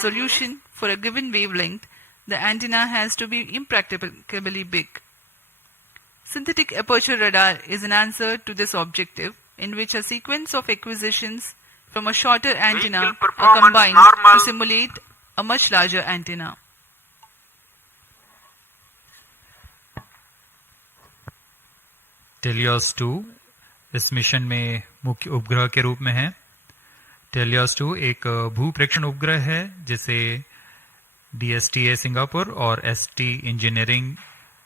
Solution for a given wavelength, the antenna has to be impracticably big. Synthetic aperture radar is an answer to this objective, in which a sequence of acquisitions from a shorter antenna are combined to simulate a much larger antenna. TeLEOS-2 इस mission में मुख्य उपग्रह के रूप में है। TeLEOS-2 एक भूप्रेक्षण उपग्रह है जिसे DSTA सिंगापुर और ST इंजीनियरिंग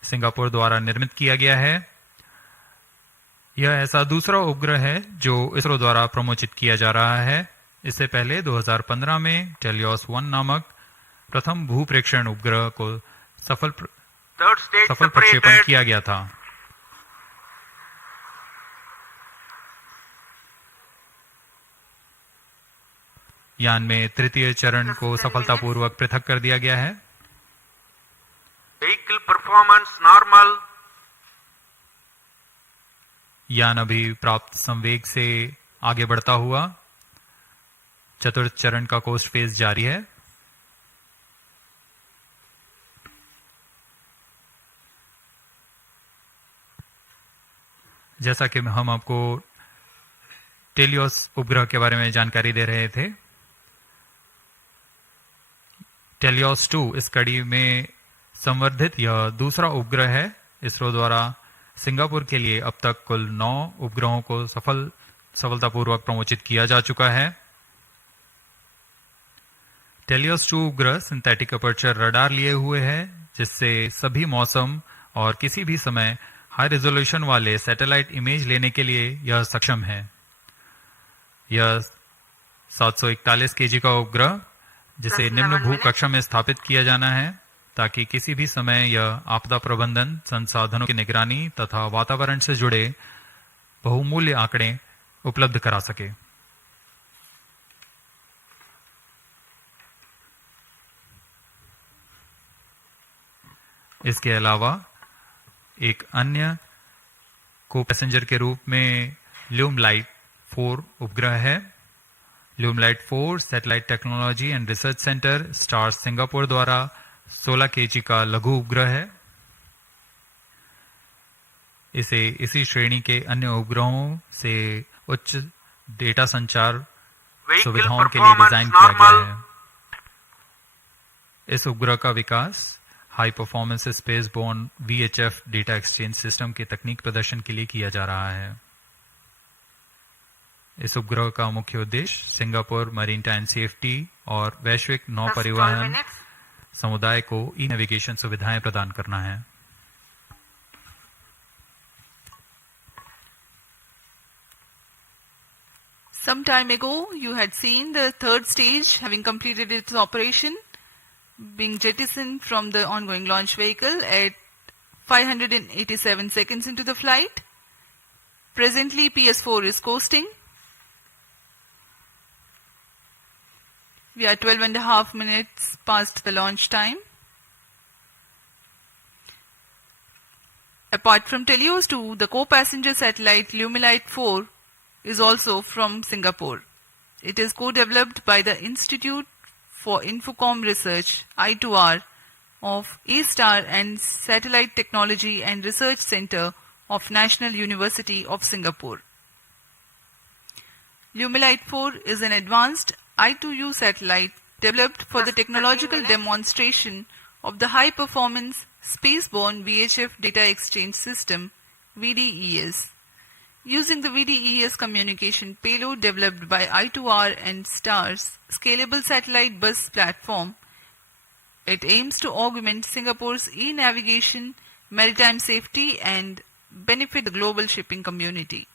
सिंगापुर द्वारा निर्मित किया गया है। यह ऐसा दूसरा उपग्रह है जो इसरो द्वारा प्रमोचित किया जा रहा है। इससे पहले 2015 में TeLEOS-1 नामक प्रथम भूप्रेक्षण उपग्रह को सफल प्रक्षेपण किया गया था। यान में तृतीय चरण को सफलतापूर्वक पृथक कर दिया गया है। Vehicle performance normal. यान अभी प्राप्त संवेग से आगे बढ़ता हुआ चतुर्थ चरण का कोस्ट फेज जारी है। जैसा कि हम आपको TeLEOS उपग्रह के बारे में जानकारी दे रहे थे, TeLEOS-2 इस कड़ी में संवर्धित यह दूसरा उपग्रह है। इसरो द्वारा सिंगापुर के लिए अब तक कुल 9 उपग्रहों को सफलतापूर्वक प्रमोचित किया जा चुका है। TeLEOS-2 उपग्रह सिंथेटिक अपर्चर रडार लिए हुए है, जिससे सभी मौसम और किसी भी समय हाई रेजोल्यूशन वाले सैटेलाइट इमेज लेने के लिए यह सक्षम है। यह 741 केजी का उपग्रह जिसे निम्न भू कक्षा में स्थापित किया जाना है, ताकि किसी भी समय यह आपदा प्रबंधन, संसाधनों की निगरानी तथा वातावरण से जुड़े बहुमूल्य आंकड़े उपलब्ध करा सके। इसके अलावा एक अन्य को पैसेंजर के रूप में ल्यूमलाइट 4 उपग्रह है। ल्यूमलाइट 4 satellite technology and research centre star Singapore द्वारा 16 केजी का लघु उपग्रह है। इसे इसी श्रेणी के अन्य उपग्रहों से उच्च डेटा संचार सुविधाओं के लिए डिजाइन किया गया है। इस उपग्रह का विकास high performance space borne VHF data exchange system के तकनीक प्रदर्शन के लिए किया जा रहा है। इस उपग्रह का मुख्य उद्देश्य सिंगापुर मैरीटाइम सेफ्टी और वैश्विक नौ परिवहन समुदाय को ई नेविगेशन सुविधाएं प्रदान करना है। Some time ago, you had seen the third stage having completed its operation, being jettisoned from the ongoing launch vehicle at 587 seconds into the flight. Presently, PS4 is coasting. We are 12.5 minutes past the launch time. Apart from TeLEOS-2, the co-passenger satellite Lumilite 4 is also from Singapore. It is co-developed by the Institute for Infocom Research, I2R, of A-Star and Satellite Technology and Research Center of National University of Singapore. Lumilite 4 is an advanced I2U satellite developed for the technological demonstration of the high-performance spaceborne VHF data exchange system, VDES. Using the VDES communication payload developed by I2R and STAR's scalable satellite bus platform, it aims to augment Singapore's e-navigation, maritime safety and benefit the global shipping community.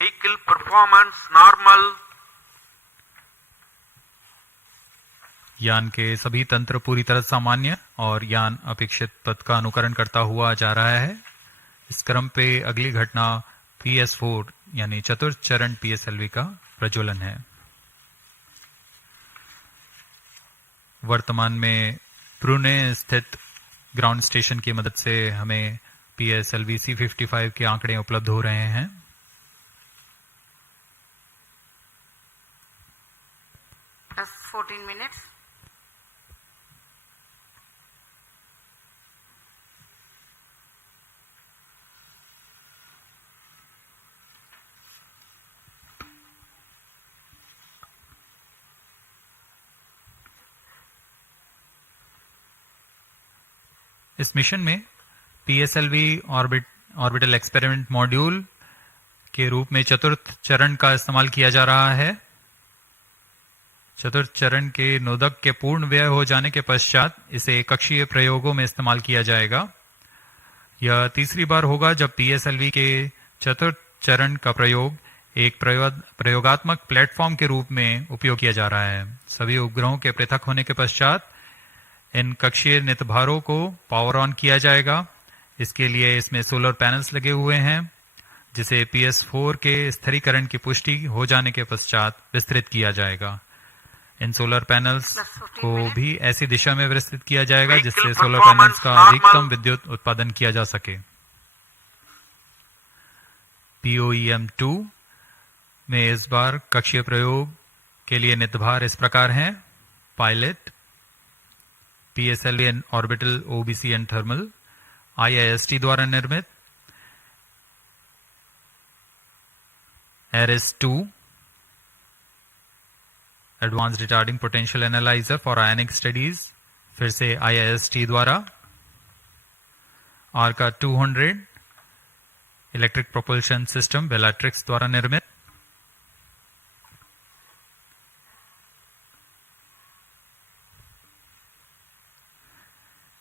Vehicle performance normal. यान के सभी तंत्र पूरी तरह सामान्य और यान अपेक्षित पथ का अनुकरण करता हुआ जा रहा है। इस क्रम पे अगली घटना PS4 यानी चतुर्थ चरण PSLV का प्रज्वलन है। वर्तमान में पुणे स्थित ग्राउंड स्टेशन की मदद से हमें PSLV-C55 के आंकड़े उपलब्ध हो रहे हैं। 14 minutes. इस मिशन में PSLV ऑर्बिटल एक्सपेरिमेंट मॉड्यूल के रूप में चतुर्थ चरण का इस्तेमाल किया जा रहा है। चतुर्थ चरण के नोदक के पूर्ण व्यय हो जाने के पश्चात इसे कक्षीय प्रयोगों में इस्तेमाल किया जाएगा। यह तीसरी बार होगा जब PSLV के चतुर्थ चरण का प्रयोग एक प्रयोगात्मक प्लेटफॉर्म के रूप में उपयोग किया जा रहा है। सभी उपग्रहों के पृथक होने के पश्चात इन कक्षीय नितभारों को पावर ऑन किया जाएगा। इसके लिए इसमें सोलर पैनल्स लगे हुए हैं, जिसे PS4 के स्थिरीकरण की पुष्टि हो जाने के पश्चात विस्तृत किया जाएगा। इन सोलर पैनल्स को भी ऐसी दिशा में विस्तृत किया जाएगा जिससे सोलर पैनल्स का अधिकतम विद्युत उत्पादन किया जा सके। POEM-2 में इस बार कक्षीय प्रयोग के लिए नितभार इस प्रकार हैं: pilot, PSLV and orbital OBC and thermal, IIST द्वारा निर्मित, ARIS-2 advance retarding potential analyser for ionic studies, फिर से IIST द्वारा, आर्का 200 इलेक्ट्रिक प्रोपल्शन सिस्टम बेलाट्रिक्स द्वारा निर्मित,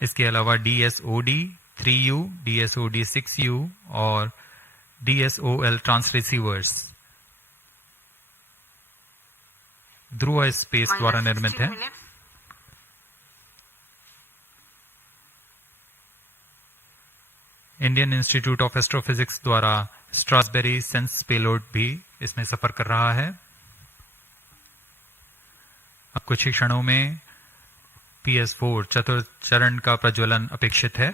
इसके अलावा DSOD-3U, DSOD-6U और DSOL ट्रांसरिसीवर्स ध्रुव स्पेस द्वारा निर्मित है। इंडियन इंस्टीट्यूट ऑफ एस्ट्रोफिजिक्स द्वारा स्ट्रासबेरी सेंस पेलोड भी इसमें सफर कर रहा है। अब कुछ ही क्षणों में PS4 चतुर्थ चरण का प्रज्वलन अपेक्षित है।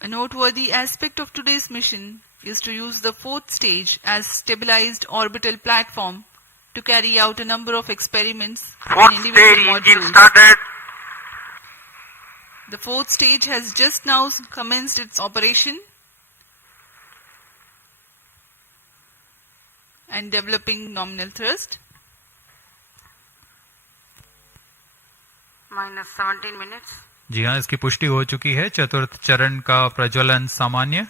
A noteworthy aspect of today's mission is to use the fourth stage as stabilized orbital platform to carry out a number of experiments in Fourth individual stage engine modules. started. The fourth stage has just now commenced its operation and developing nominal thrust. Minus 17 minutes. जी हाँ, इसकी पुष्टि हो चुकी है। चतुर्थ चरण का प्रज्वलन सामान्य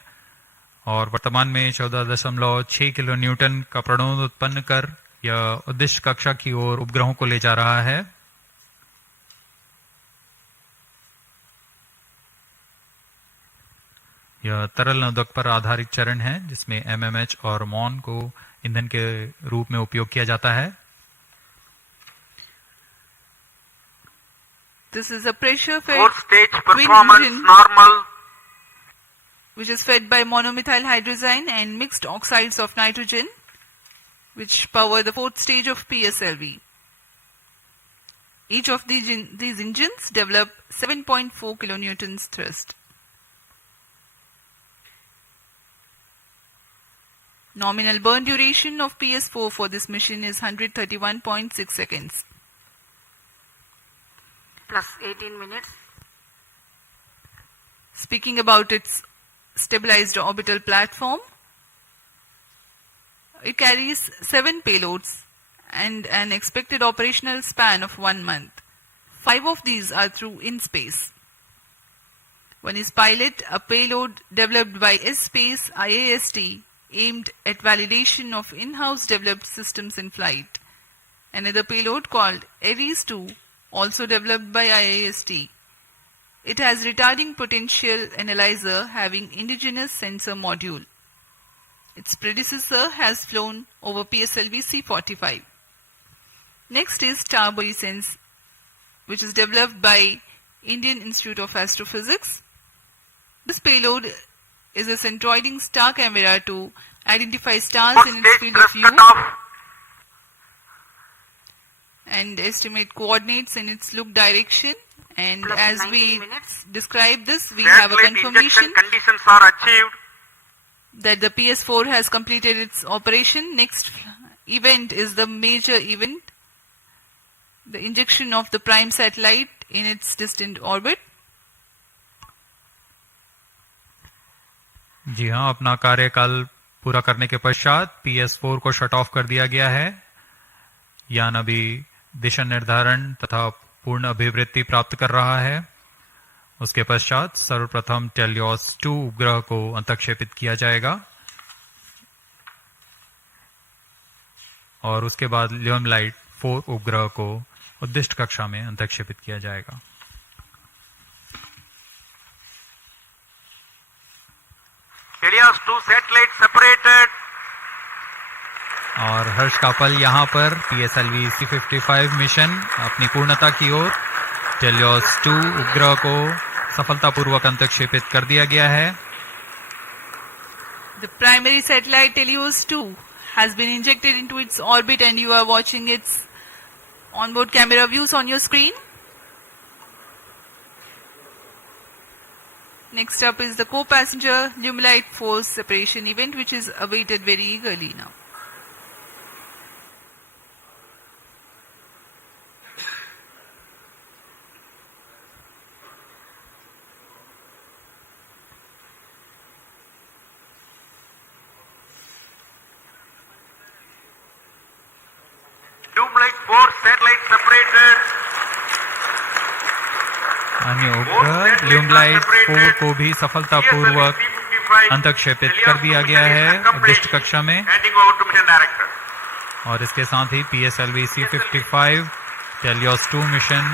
और वर्तमान में 14.6 किलो न्यूटन का प्रणोद उत्पन्न कर यह उद्देश्य कक्षा की ओर उपग्रहों को ले जा रहा है। यह तरल नोदक पर आधारित चरण है जिसमें MMH और MON को ईंधन के रूप में उपयोग किया जाता है। This is a pressure-fed Fourth stage twin performance engine normal. which is fed by monomethyl hydrazine and mixed oxides of nitrogen, which power the fourth stage of PSLV. Each of these engines develop 7.4 kilonewtons thrust. Nominal burn duration of PS4 for this mission is 131.6 seconds. Plus 18 minutes. Speaking about its stabilized orbital platform, it carries 7 payloads and an expected operational span of 1 month. 5 of these are through in-space. One is Pilot, a payload developed by S-Space IAST aimed at validation of in-house developed systems in flight. Another payload called ARIS-2, also developed by IAST. It has retarding potential analyzer having indigenous sensor module. Its predecessor has flown over PSLV-C55. Next is TarboSense, which is developed by Indian Institute of Astrophysics. This payload is a centroiding star camera to identify stars Fourth in its stage field of thrust view cutoff. and estimate coordinates in its look direction And Plus as 19 we minutes. describe this, we have a satellite confirmation injection conditions are achieved. that the PS4 has completed its operation. Next event is the major event, the injection of the prime satellite in its distant orbit. जी हाँ, अपना कार्यकाल पूरा करने के पश्चात PS4 को shut off कर दिया गया है। यान अभी दिशा निर्धारण तथा पूर्ण अभिवृत्ति प्राप्त कर रहा है। उसके पश्चात सर्वप्रथम TeLEOS-2 उपग्रह को अंतक्षेपित किया जाएगा और उसके बाद ल्यूमलाइट 4 उपग्रह को उद्दिष्ट कक्षा में अंतक्षेपित किया जाएगा। TeLEOS-2 satellite separated. और हर्ष कापल यहाँ पर PSLV-C55 मिशन अपनी पूर्णता की ओर। TeLEOS-2 उपग्रह को सफलतापूर्वक अंतक्षेपित कर दिया गया है। The primary satellite TeLEOS-2 has been injected into its orbit and you are watching its onboard camera views on your screen. Next up is the co-passenger Limelight Force separation event, which is awaited very eagerly now. Limelight 4 satellite separated. अन्य उपग्रह ल्यूमलाइट 4 को भी सफलतापूर्वक अंतक्षेपित कर दिया गया है उद्दिष्ट कक्षा में। Handing over to mission director. और इसके साथ ही PSLV-C55 TeLEOS-2 मिशन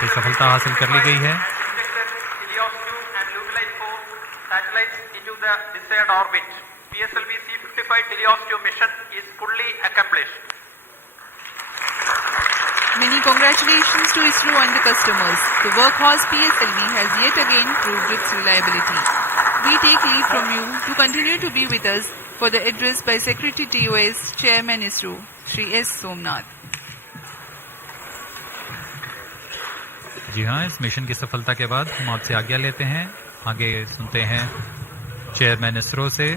की सफलता हासिल कर ली गई है। TeLEOS-2 and Limelight 4 satellites into the desired orbit. PSLV-C55 TeLEOS-2 mission is fully accomplished. Many congratulations to ISRO and the customers. The workhorse PSLV has yet again proved its reliability. We take leave from you to continue to be with us for the address by Secretary TeLEOS, Chairman ISRO, Shri S. Somnath. जी हाँ, इस mission की सफलता के बाद हम आपसे आज्ञा लेते हैं। आगे सुनते हैं चेयरमैन इसरो से।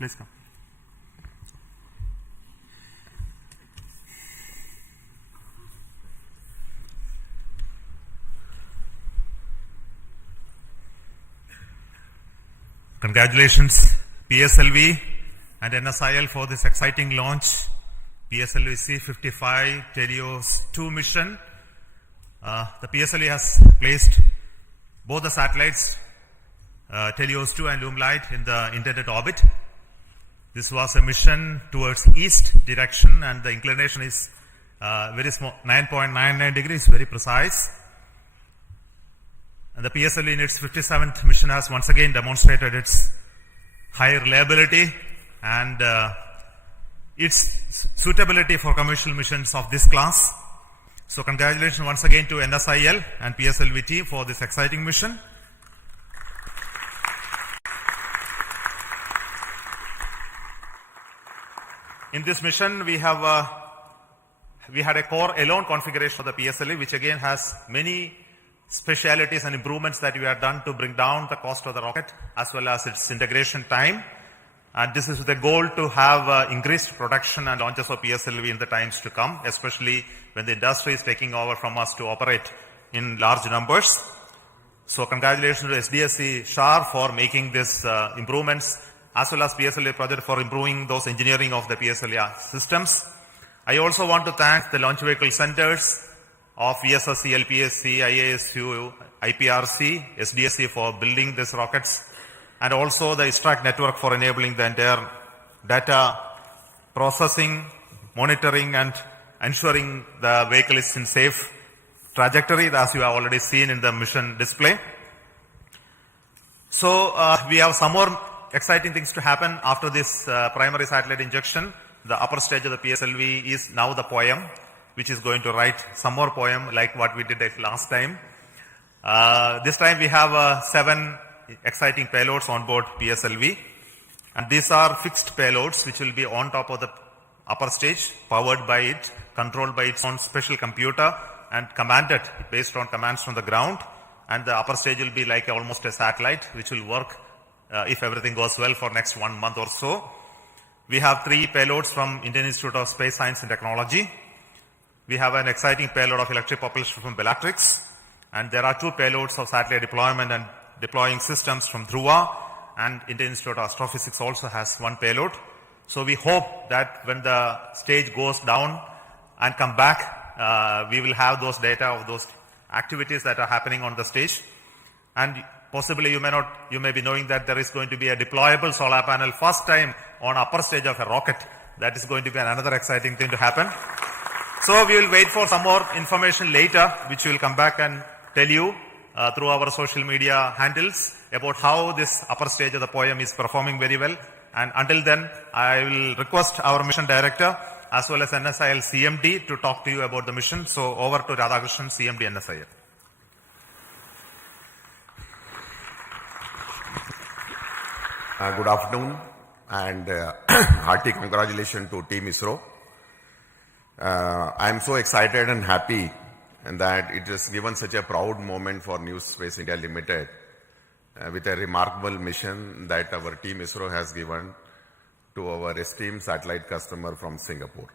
Please come. Congratulations PSLV and NSIL for this exciting launch. PSLV-C55 TeLEOS-2 mission. The PSLV has placed both the satellites TeLEOS-2 and Limelight in the intended orbit. This was a mission towards east direction and the inclination is very small, 9.99 degrees, very precise. And the PSLV in its 57th mission has once again demonstrated its high reliability and its suitability for commercial missions of this class. So congratulations once again to NSIL and PSLV team for this exciting mission. In this mission, we had a core alone configuration of the PSLV, which again has many specialities and improvements that we have done to bring down the cost of the rocket as well as its integration time. And this is with the goal to have increased production and launches of PSLV in the times to come, especially when the industry is taking over from us to operate in large numbers. So congratulations to SDSC-SHAR for making these improvements, as well as PSLV project for improving those engineering of the PSLV systems. I also want to thank the launch vehicle centers of VSSC, LPSC, IASU, IPRC, SDSC for building these rockets, and also the ISTRAC network for enabling the entire data processing, monitoring, and ensuring the vehicle is in safe trajectory, as you have already seen in the mission display. So we have some more exciting things to happen after this primary satellite injection. The upper stage of the PSLV is now the poem, which is going to write some more poem like what we did last time. This time we have 7 exciting payloads on board PSLV, and these are fixed payloads which will be on top of the upper stage, powered by it, controlled by its own special computer, and commanded based on commands from the ground. And the upper stage will be like almost a satellite which will work if everything goes well for next 1 month or so. We have 3 payloads from Indian Institute of Space Science and Technology. We have an exciting payload of electric propulsion from Bellatrix, and there are 2 payloads of satellite deployment and deploying systems from Dhruva, and Indian Institute of Astrophysics also has 1 payload. So we hope that when the stage goes down and come back, we will have those data of those activities that are happening on the stage. And possibly you may be knowing that there is going to be a deployable solar panel first time on upper stage of a rocket. That is going to be another exciting thing to happen. So we will wait for some more information later, which we will come back and tell you through our social media handles about how this upper stage of the poem is performing very well. And until then, I will request our mission director as well as NSIL CMD to talk to you about the mission. So over to Radhakrishnan, CMD NSIL. Good afternoon, and hearty congratulations to Team ISRO. I am so excited and happy that it has given such a proud moment for New Space India Limited with a remarkable mission that our Team ISRO has given to our esteemed satellite customer from Singapore.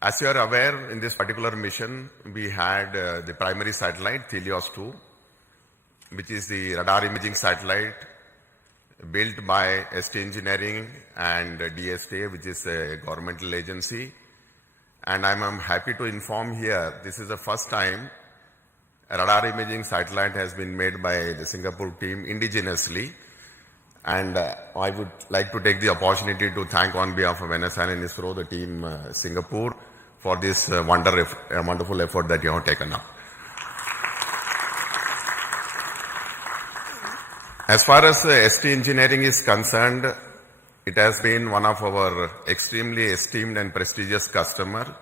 As you are aware, in this particular mission, we had the primary satellite, TeLEOS-2, which is the radar imaging satellite built by ST Engineering and DSTA, which is a governmental agency. And I'm happy to inform here, this is the first time a radar imaging satellite has been made by the Singapore team indigenously. And I would like to take the opportunity to thank on behalf of NSIL and ISRO, the team Singapore, for this wonderful effort that you have taken up. As far as ST Engineering is concerned, it has been one of our extremely esteemed and prestigious customer.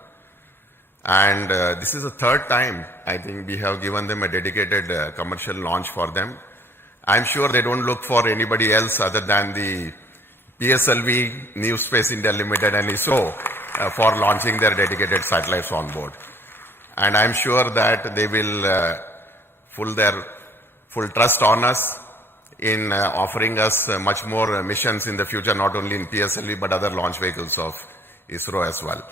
And this is the 3rd time, I think, we have given them a dedicated commercial launch for them. I'm sure they don't look for anybody else other than the PSLV, New Space India Limited and ISRO for launching their dedicated satellites on board. And I'm sure that they will full trust on us in offering us much more missions in the future, not only in PSLV but other launch vehicles of ISRO as well.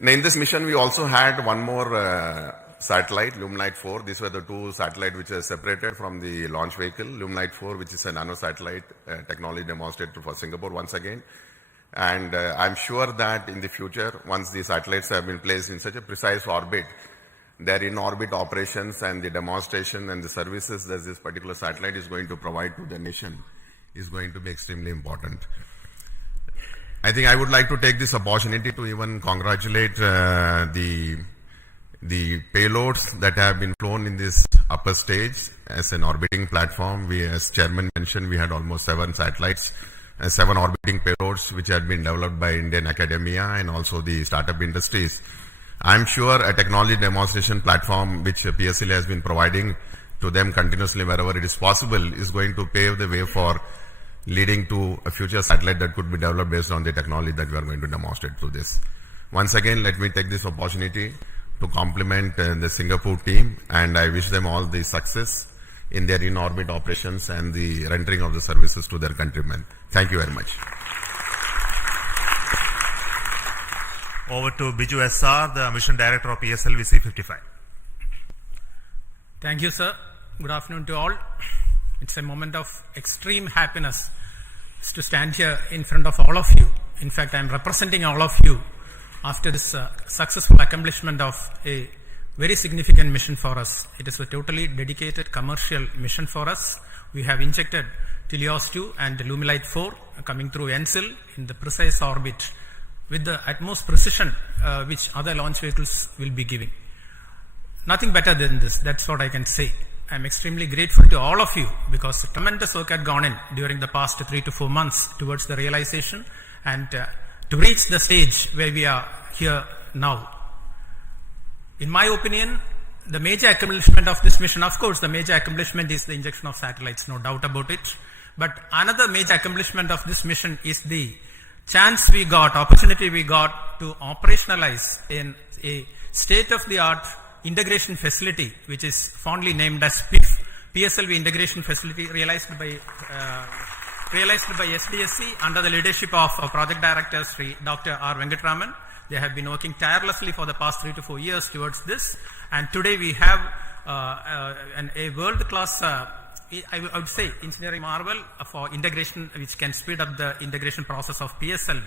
Now, in this mission, we also had one more satellite, LUMLIGHT 4. These were the 2 satellites which are separated from the launch vehicle. LUMLIGHT 4, which is a nano satellite technology demonstrated for Singapore once again. And I'm sure that in the future, once the satellites have been placed in such a precise orbit, their in-orbit operations and the demonstration and the services that this particular satellite is going to provide to the nation is going to be extremely important. I think I would like to take this opportunity to even congratulate the payloads that have been flown in this upper stage as an orbiting platform. We, as Chairman mentioned, we had almost 7 satellites and 7 orbiting payloads which had been developed by Indian academia and also the startup industries. I'm sure a technology demonstration platform which PSLV has been providing to them continuously wherever it is possible is going to pave the way for leading to a future satellite that could be developed based on the technology that we are going to demonstrate through this. Once again, let me take this opportunity to compliment the Singapore team, and I wish them all the success in their in-orbit operations and the rendering of the services to their countrymen. Thank you very much. Over to Biju SR, the Mission Director of PSLV-C55. Thank you, sir. Good afternoon to all. It's a moment of extreme happiness to stand here in front of all of you. In fact, I am representing all of you after this successful accomplishment of a very significant mission for us. It is a totally dedicated commercial mission for us. We have injected TeLEOS-2 and Lumilite-4 coming through NSIL in the precise orbit with the utmost precision which other launch vehicles will be giving. Nothing better than this. That's what I can say. I'm extremely grateful to all of you because tremendous work had gone in during the past 3 to 4 months towards the realization and to reach the stage where we are here now. In my opinion, the major accomplishment of this mission, of course, the major accomplishment is the injection of satellites, no doubt about it. But another major accomplishment of this mission is the chance we got, opportunity we got to operationalize in a state-of-the-art integration facility, which is fondly named as PSLV integration facility, realized by SDSC under the leadership of Project Director Dr. R. Venkatraman. They have been working tirelessly for the past 3 to 4 years towards this, and today we have a world-class, I would say, engineering marvel for integration, which can speed up the integration process of PSLV.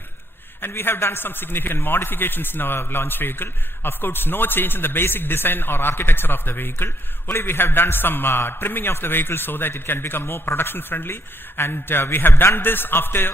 And we have done some significant modifications in our launch vehicle. Of course, no change in the basic design or architecture of the vehicle. Only we have done some trimming of the vehicle so that it can become more production friendly. And we have done this after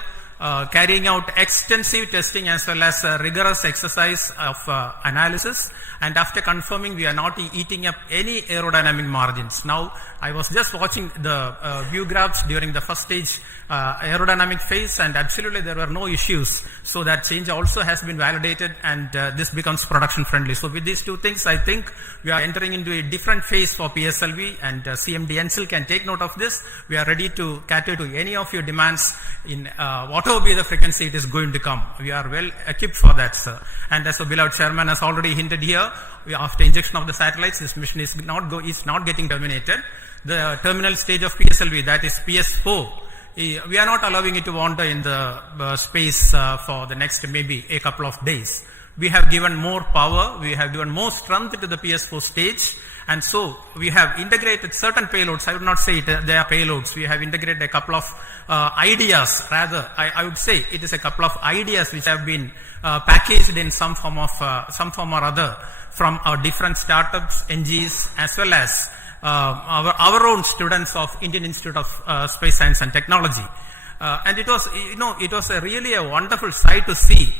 carrying out extensive testing as well as rigorous exercise of analysis, and after confirming we are not eating up any aerodynamic margins. Now, I was just watching the view graphs during the first stage aerodynamic phase, and absolutely there were no issues. So that change also has been validated, and this becomes production friendly. So with these two things, I think we are entering into a different phase for PSLV, and CMD NSIL can take note of this. We are ready to cater to any of your demands in whatever be the frequency it is going to come. We are well equipped for that, sir. And as the beloved chairman has already hinted here, after injection of the satellites, this mission is not getting terminated. The terminal stage of PSLV, that is PS4, we are not allowing it to wander in the space for the next maybe a couple of days. We have given more power, we have given more strength to the PS4 stage, and so we have integrated certain payloads. I would not say they are payloads. We have integrated a couple of ideas, rather, I would say it is a couple of ideas which have been packaged in some form or other from our different startups, NGs, as well as our own students of Indian Institute of Space Science and Technology. And it was really a wonderful sight to see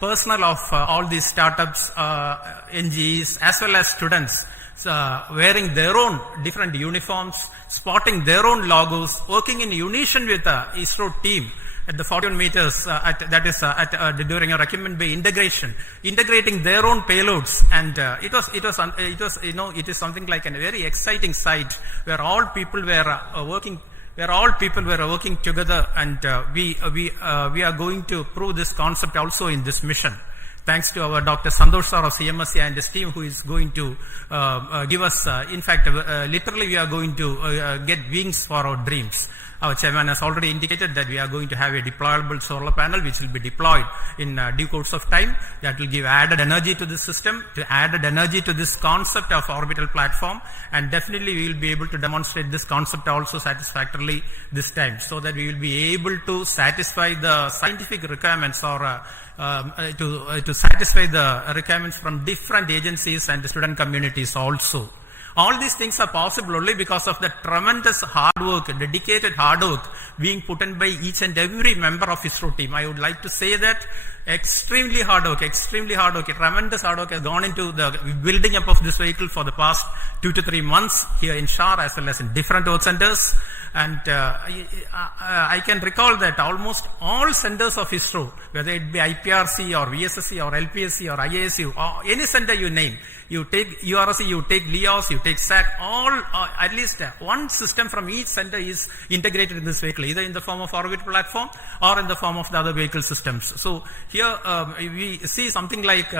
personnel of all these startups, NGs, as well as students wearing their own different uniforms, spotting their own logos, working in unison with the ISRO team at the 41 meters, during a Recumbent Bay integration, integrating their own payloads, and it is something like a very exciting sight where all people were working. Together, and we are going to prove this concept also in this mission. Thanks to our Dr. Santosh sir of CMSC and his team, who is going to give us, literally we are going to get wings for our dreams. Our chairman has already indicated that we are going to have a deployable solar panel which will be deployed in due course of time. That will give added energy to this system, added energy to this concept of orbital platform, and definitely we will be able to demonstrate this concept also satisfactorily this time, so that we will be able to satisfy the scientific requirements or to satisfy the requirements from different agencies and the student communities also. All these things are possible only because of the tremendous hard work, dedicated hard work being put in by each and every member of ISRO team. I would like to say that extremely hard work, tremendous hard work has gone into the building up of this vehicle for the past 2 to 3 months here in SHAR as well as in different work centers. And I can recall that almost all centers of ISRO, whether it be IPRC or VSSC or LPSC or IASU or any center you name, you take URC, you take LEOS, you take SAT, all at least one system from each center is integrated in this vehicle, either in the form of orbit platform or in the form of the other vehicle systems. So here we see something like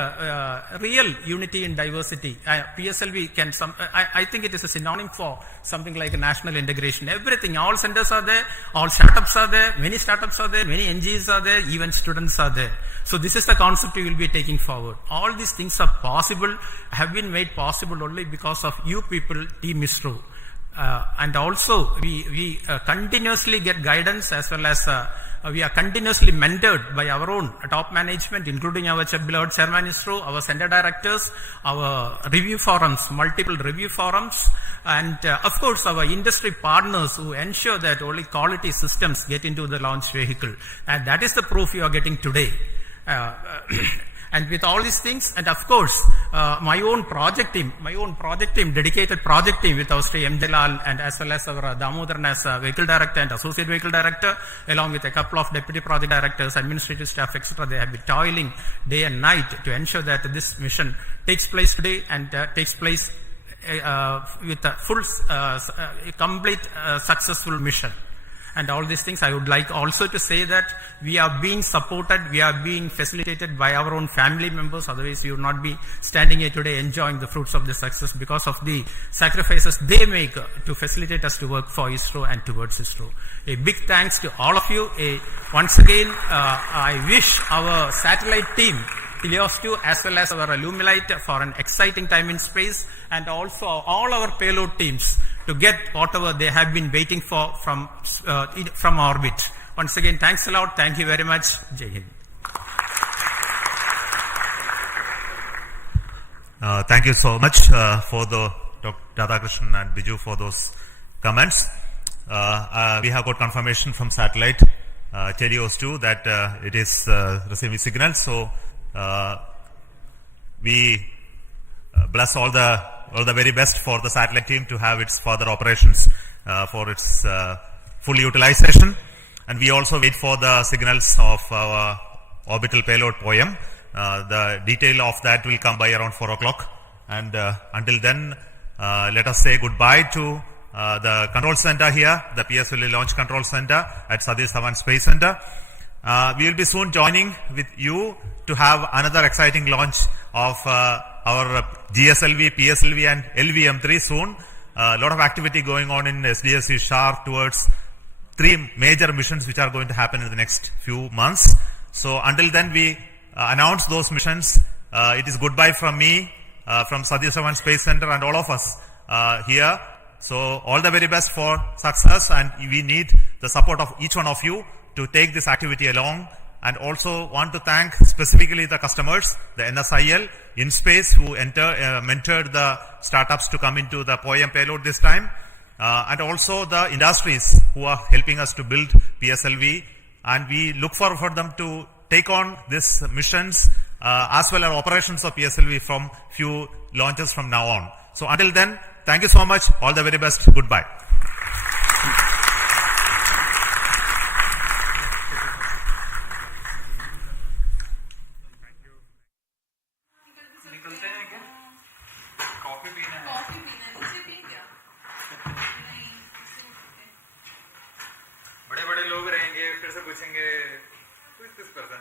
real unity in diversity. PSLV can I think it is a synonym for something like a national integration. Everything, all centers are there, all startups are there, many startups are there, many NGOs are there, even students are there. So this is the concept we will be taking forward. All these things are possible, have been made possible only because of you people, Team ISRO. And also we continuously get guidance, as well as we are continuously mentored by our own top management, including our beloved Chairman ISRO, our center directors, our review forums, multiple review forums, and of course our industry partners who ensure that only quality systems get into the launch vehicle. And that is the proof you are getting today. And with all these things, and of course, my own project team, dedicated project team with our Sri M. Jalal and as well as our Damodaran as vehicle director and associate vehicle director, along with a couple of deputy project directors, administrative staff, etc. They have been toiling day and night to ensure that this mission takes place today and takes place with a full, complete, successful mission. And all these things, I would like also to say that we are being supported, we are being facilitated by our own family members. Otherwise, we would not be standing here today enjoying the fruits of the success because of the sacrifices they make to facilitate us to work for ISRO and towards ISRO. A big thanks to all of you. Once again, I wish our satellite team, TeLEOS-2 as well as our Lumilite, for an exciting time in space, and also all our payload teams to get whatever they have been waiting for from orbit. Once again, thanks a lot. Thank you very much. Jai Hind. Thank you so much for the Dr. Radhakrishnan and Biju for those comments. We have got confirmation from satellite TeLEOS-2 that it is receiving signals. So we bless all the very best for the satellite team to have its further operations for its full utilization. And we also wait for the signals of our orbital payload POEM. The detail of that will come by around 4 o'clock. And until then, let us say goodbye to the control center here, the PSLV Launch Control Center at Satish Dhawan Space Center. We will be soon joining with you to have another exciting launch of our GSLV, PSLV and LVM3 soon. A lot of activity going on in SDSC-SHAR towards 3 major missions which are going to happen in the next few months. So until then, we announce those missions. It is goodbye from me, from Satish Dhawan Space Center and all of us here. So all the very best for success, and we need the support of each one of you to take this activity along. And also want to thank specifically the customers, the NSIL, InSpace, who mentored the startups to come into the POEM payload this time, and also the industries who are helping us to build PSLV. And we look forward for them to take on these missions as well as operations of PSLV from few launches from now on. So until then, thank you so much. All the very best. Goodbye. बड़े बड़े लोग रहेंगे, फिर से पूछेंगे who is this person?